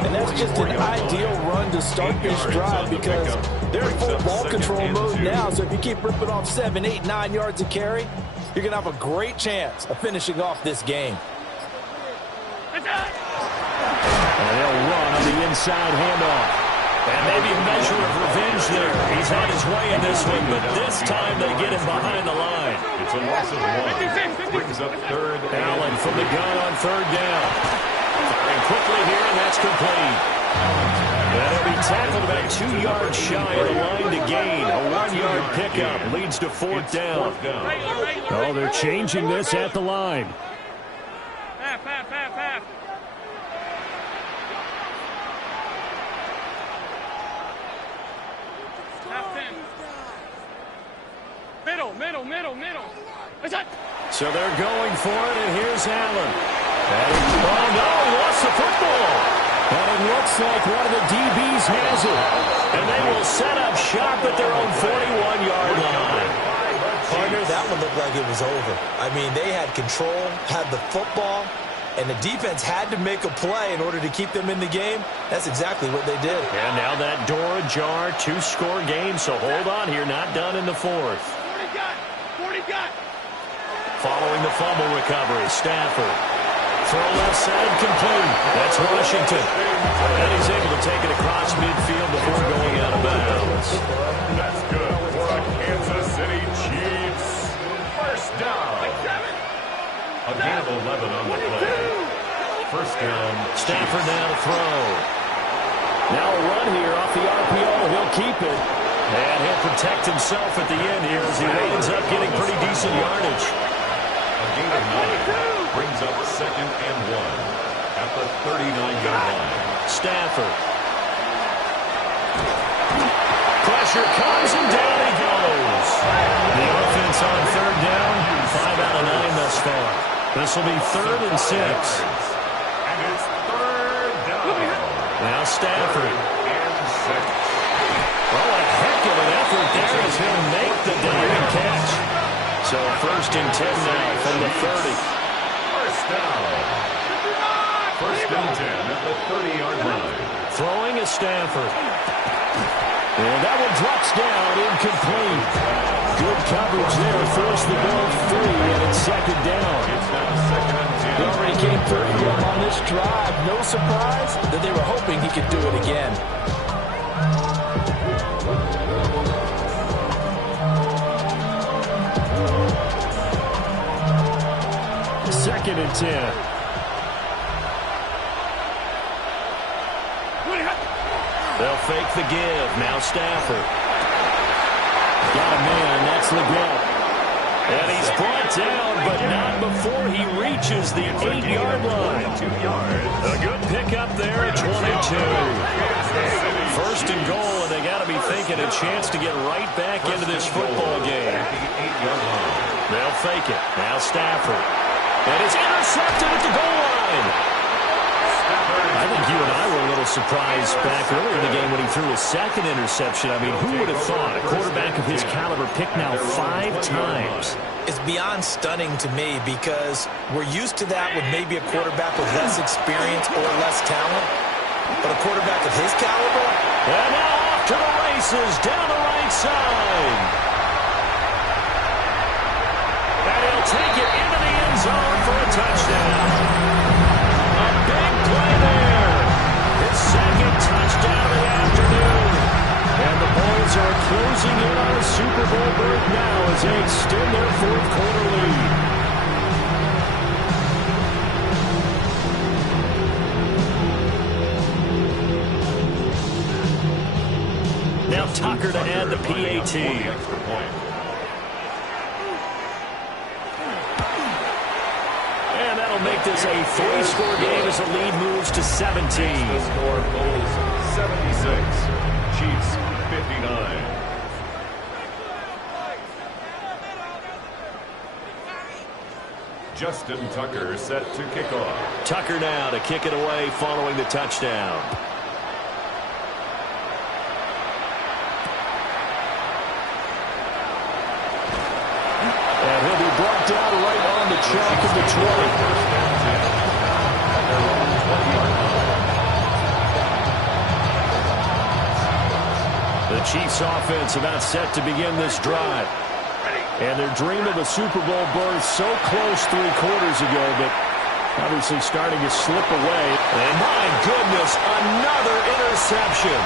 And that's just an ideal run to start this drive because they're in full ball control mode now. So if you keep ripping off 7, 8, 9 yards of carry, you're going to have a great chance of finishing off this game. And they'll run on the inside handoff. And maybe a measure of revenge there. He's had his way in this one, but this time they get him behind the line. It's a loss of 1. Brings up 3rd. Allen from the gun on 3rd down. Firing quickly here, and that's complete. And he'll be tackled about 2 yards shy of the line to gain. A 1-yard pickup leads to 4th down. Oh, they're changing this at the line. Half. Middle. So they're going for it, and here's Allen. Oh, no, he lost the football. And it looks like one of the DBs has it. And they will set up shop at their own 41-yard line. Partner, that one looked like it was over. I mean, they had control, had the football, and the defense had to make a play in order to keep them in the game. That's exactly what they did. And now that door ajar, 2-score game, so hold on here, not done in the 4th. 40 got. Following the fumble recovery, Stafford. Throw left side complete. That's Washington. And he's able to take it across midfield before going out of bounds. That's good for a Kansas City Chiefs. First down. A gain of 11 on the play. First down. Stafford now to throw. Now a run here off the RPO. He'll keep it. And he'll protect himself at the end here as he ends up getting pretty decent yardage. A gain of 9 brings up 2nd and 1 at the 39-yard line. Stafford. Pressure comes and down he goes. The offense on 3rd down. 5 out of 9 thus far. This will be 3rd and 6. And it's 3rd down. Now Stafford. And 6. Oh, a heck of an effort there as he'll make the diving catch. So 1st and 10 now from the 30. First down. 1st and 10 at the 30-yard line. Throwing is Stafford. And that one drops down, incomplete. Good coverage there, forced the ball free, and it's 2nd down. It's now 2nd and 10. He already came through on this drive. No surprise that they were hoping he could do it again. Second and 10. They'll fake the give. Now Stafford. Got a man. That's Leggett. And he's brought down, but not before he reaches the 8-yard line. A good pickup there at 22. First and goal, and they got to be thinking a chance to get right back into this football game. They'll fake it. Now Stafford. And it's intercepted at the goal line. I think you and I were a little surprised back earlier in the game when he threw his second interception. I mean, who would have thought a quarterback of his caliber picked now 5 times? It's beyond stunning to me because we're used to that with maybe a quarterback with less experience or less talent. But a quarterback of his caliber? And now off to the races down the right side. And he'll take it into the end zone for a touchdown. A big play there. His second touchdown of the afternoon. And the Bulls are closing in on a Super Bowl berth now as they extend their fourth-quarter lead. Now Tucker to add the PAT. And that'll make this a 3-score game as the lead moves to 17. The score Bulls 76, Chiefs 59. Justin Tucker set to kick off. Tucker now to kick it away following the touchdown. And he'll be brought down right on the chalk of the 20. The Chiefs offense about set to begin this drive. And their dream of a Super Bowl berth so close 3 quarters ago, but obviously starting to slip away. And my goodness, another interception.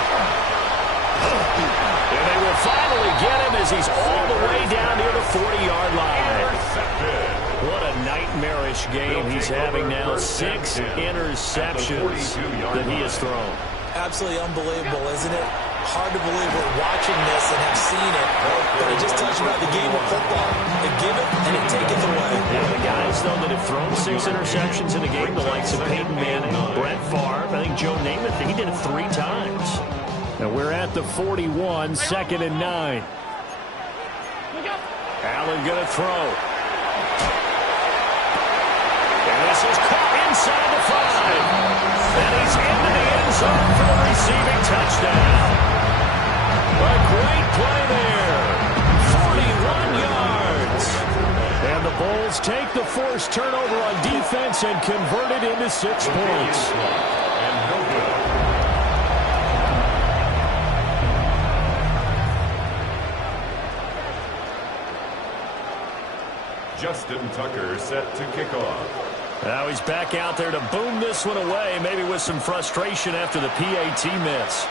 And they will finally get him as he's all the way down near the 40-yard line. What a nightmarish game he's having now. 6 interceptions that he has thrown. Absolutely unbelievable, isn't it? Hard to believe we're watching this and have seen it, but it just tells you about the game of football. They give it and they take it away. Yeah, the guys, though, that have thrown 6 interceptions in a game, the likes of Peyton Manning, Brett Favre, I think Joe Namath, he did it 3 times. And we're at the 41, 2nd and 9. Allen going to throw. And this is caught inside the 5. And he's into the end zone for the receiving touchdown. A great play there. 41 yards. And the Bulls take the forced turnover on defense and convert it into 6 points. And no good. Justin Tucker set to kick off. Now he's back out there to boom this one away, maybe with some frustration after the PAT miss.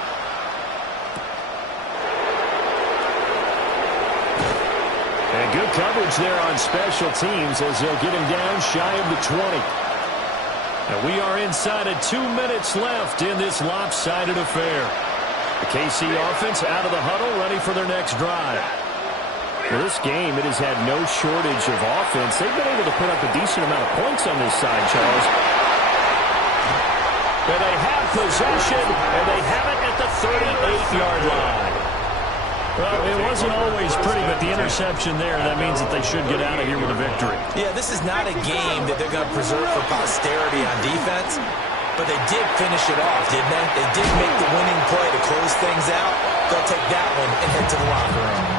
And good coverage there on special teams as they'll get him down shy of the 20. And we are inside of 2 minutes left in this lopsided affair. The KC offense out of the huddle, ready for their next drive. Well, this game, it has had no shortage of offense. They've been able to put up a decent amount of points on this side, Charles. And they have possession, and they have it at the 38-yard line. Well, it wasn't always pretty, but the interception there, that means that they should get out of here with a victory. Yeah, this is not a game that they're going to preserve for posterity on defense, but they did finish it off, didn't they? They did make the winning play to close things out. They'll take that one and head to the locker room.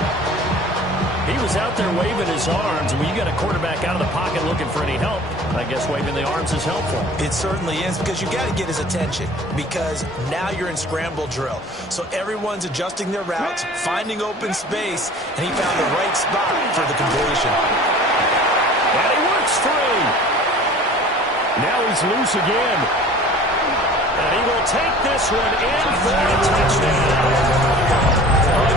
He was out there waving his arms. When you got a quarterback out of the pocket looking for any help, I guess waving the arms is helpful. It certainly is, because you got to get his attention, because now you're in scramble drill. So everyone's adjusting their routes, finding open space, and he found the right spot for the completion. And he works free. Now he's loose again. And he will take this one in for a touchdown. A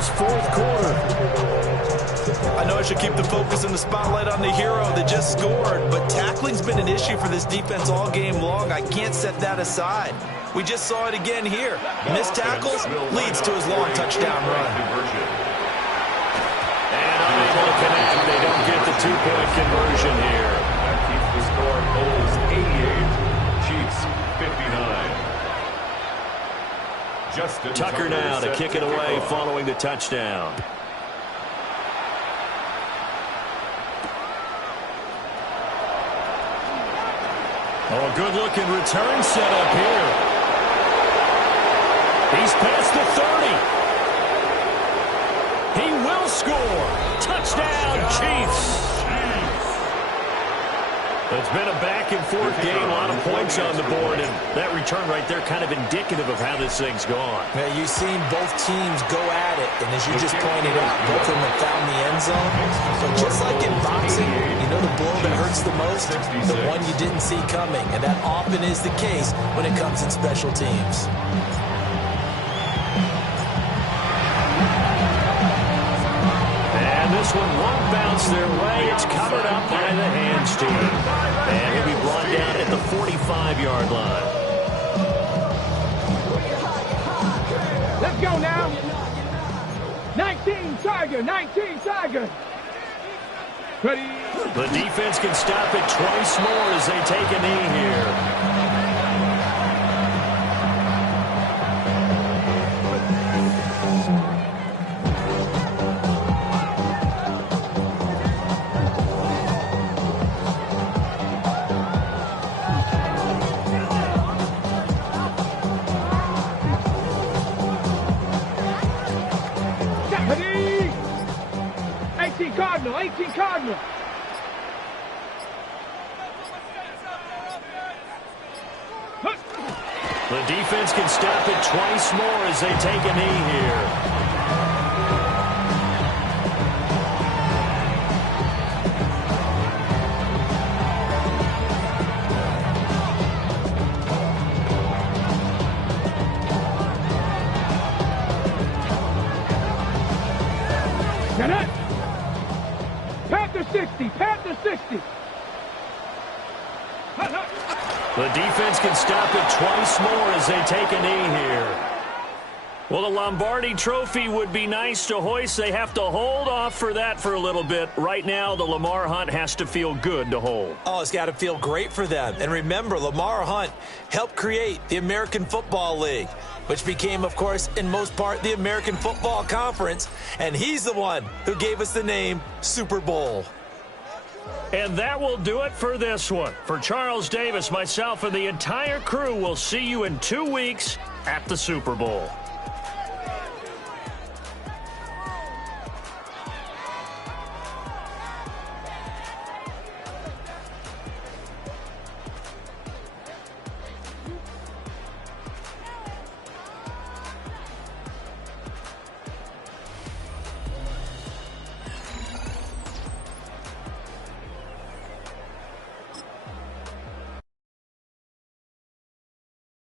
this fourth quarter. I know I should keep the focus and the spotlight on the hero that just scored, but tackling's been an issue for this defense all game long. I can't set that aside. We just saw it again here. Missed tackles leads to his long touchdown run. And unable to connect. They don't get the two-point conversion here. That keeps the score Bulls 88, Chiefs 59. Justin Tucker now to kick it away following the touchdown. Oh, a good-looking return set up here. He's past the 30. He will score. Touchdown, Chiefs. It's been a back-and-forth game, a lot of points on the board, and that return right there kind of indicative of how this thing's gone. Yeah, you've seen both teams go at it, and as you just pointed out, both of them have found the end zone. But just like in boxing, you know the blow that hurts the most? The one you didn't see coming, and that often is the case when it comes in special teams. This one won't bounce their way. It's covered up by the hands team. And he'll be brought down at the 45-yard line. Let's go now. 19 Tiger. Ready. The defense can stop it twice more as they take a knee here. Cardinal. The defense can stop it twice more as they take a knee here. Panther 60. The defense can stop it twice more as they take a knee here. Well, the Lombardi Trophy would be nice to hoist. They have to hold off for that for a little bit. Right now, the Lamar Hunt has to feel good to hold. Oh, it's got to feel great for them. And remember, Lamar Hunt helped create the American Football League, which became, of course, in most part, the American Football Conference. And he's the one who gave us the name Super Bowl. And that will do it for this one. For Charles Davis, myself, and the entire crew, we'll see you in 2 weeks at the Super Bowl.